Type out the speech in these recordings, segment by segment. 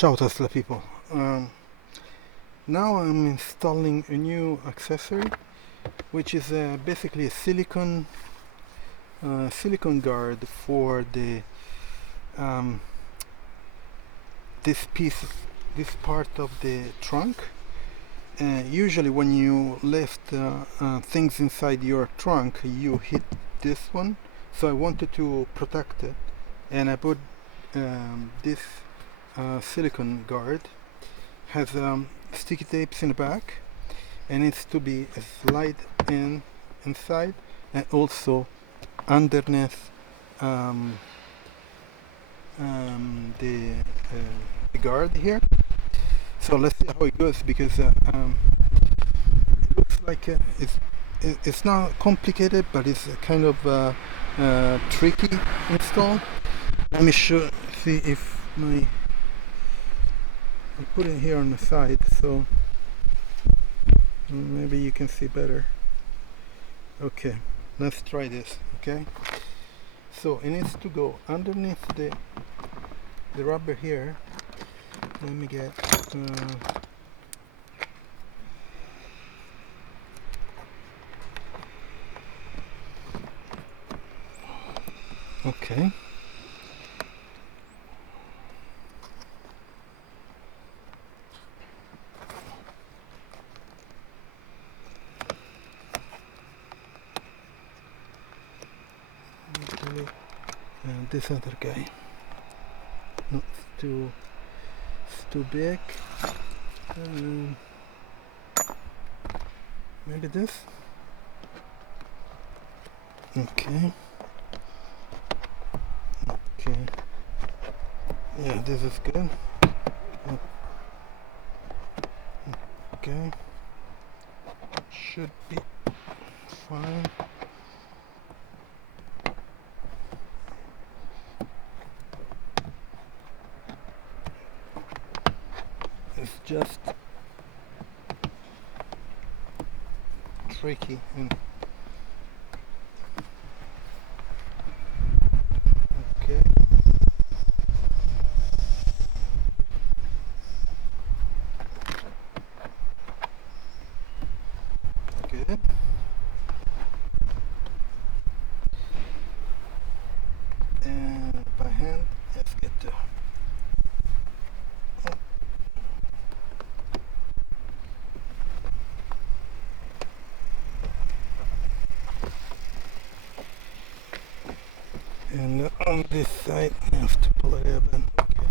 Ciao Tesla people. Now I'm installing a new accessory, which is basically a silicone guard for the um, this piece, this part of the trunk. Usually, when you lift things inside your trunk, you hit this one. So I wanted to protect it, and I put this silicone guard. Has sticky tapes in the back, and needs to be slide inside and also underneath um, the guard here. So let's see how it goes, because it looks like it's not complicated, but it's kind of tricky install. Let me see if I put it here on the side, so maybe you can see better. Okay, let's try this. Okay, so it needs to go underneath the rubber here. Let me get okay. And this other guy, not too, it's too big. Maybe this. Okay. Okay. Yeah, this is good. Okay. Should be fine. It's just tricky and okay. Good. And by hand, let's get the and on this side I have to pull it up. And okay,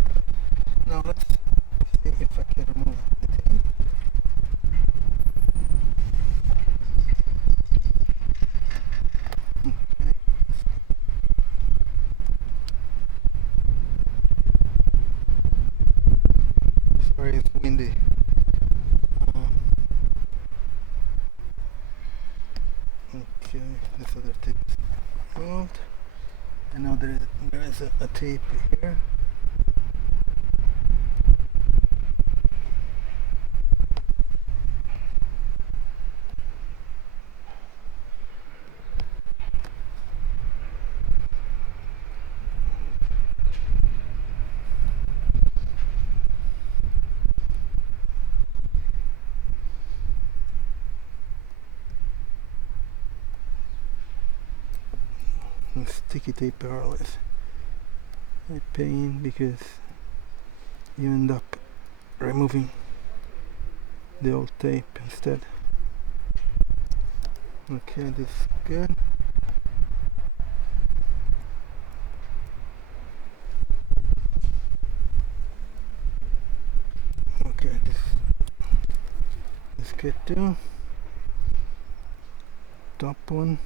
now let's see if I can remove the tape. Okay. Sorry, it's windy. Okay, this other tape is moved, and now there is a tape here. And sticky tape are always a pain, because you end up removing the old tape instead. Okay, this is good. Okay, this is good too. Top one.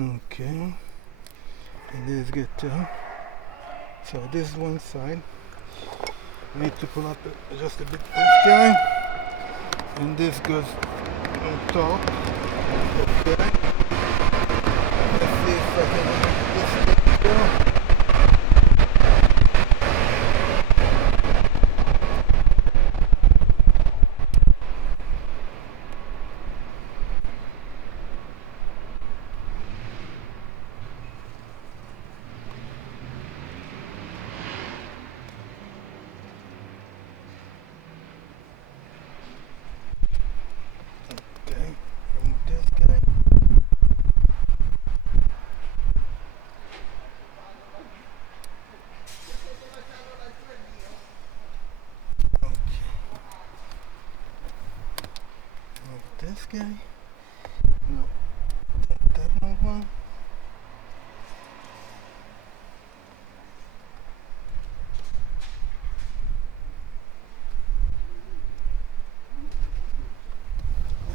Okay, and this is good too. So this is one side. I need to pull up just a bit this guy, and this goes on top. Okay, let's see if I can make this go. guy. No, the internal one.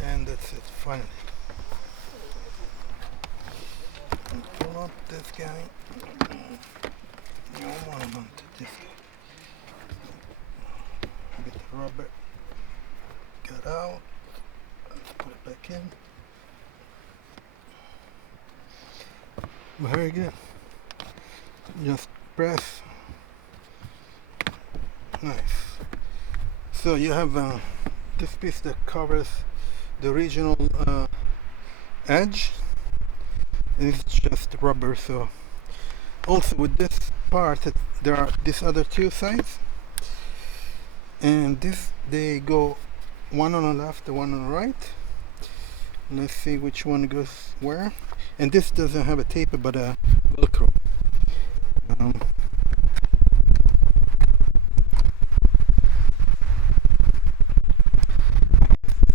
And that's it, finally. Pull up this guy. No one to this guy. Get the rubber. Get out. Let's put it back in. Very good. Just press. Nice. So you have this piece that covers the original edge, and it's just rubber. So also with this part, there are these other two sides, and they go one on the left, the one on the right. Let's see which one goes where. And this doesn't have a tape but a Velcro.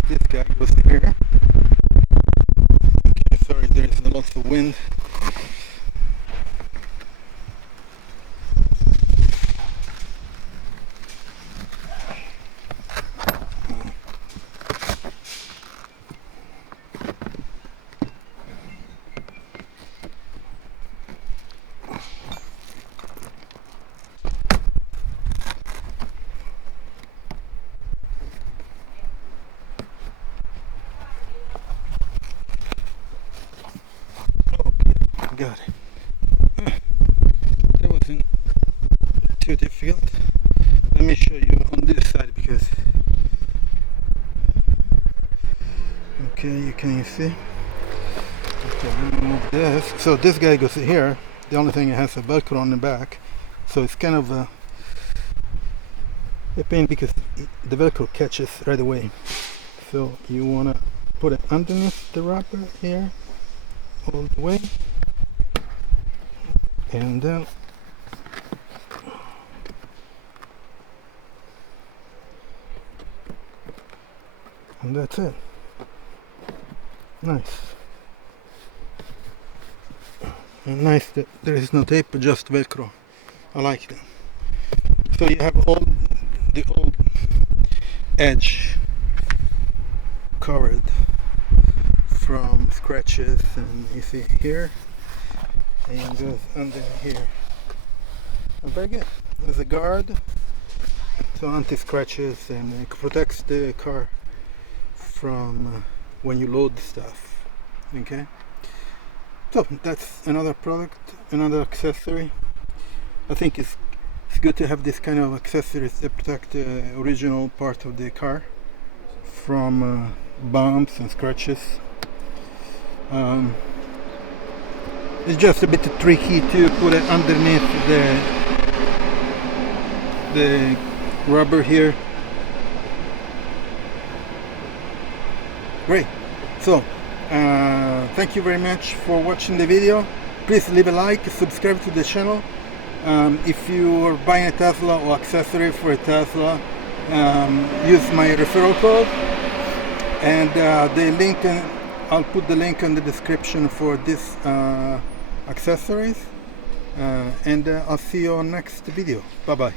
This guy goes here. Okay, sorry, there's a lot of wind. Got it. That wasn't too difficult. Let me show you on this side because okay, can you see? Okay, let me move this. So this guy goes here. The only thing it has a Velcro on the back, so it's kind of a pain because the Velcro catches right away. So you wanna put it underneath the wrapper here, all the way. And then and that's it. Nice. And nice that there is no tape, just Velcro. I like it. So you have all the old edge covered from scratches, and you see here. And it goes under here. Very good. There's a guard, so anti-scratches, and it protects the car from when you load the stuff. Okay. So that's another product, another accessory. I think it's good to have this kind of accessories that protect the original part of the car from bumps and scratches. It's just a bit tricky to put it underneath the rubber here. Great. So thank you very much for watching the video. Please leave a like, subscribe to the channel. If you are buying a Tesla or accessory for a Tesla, use my referral code, and the link, I'll put the link in the description for this accessories, and I'll see you on next video. Bye bye.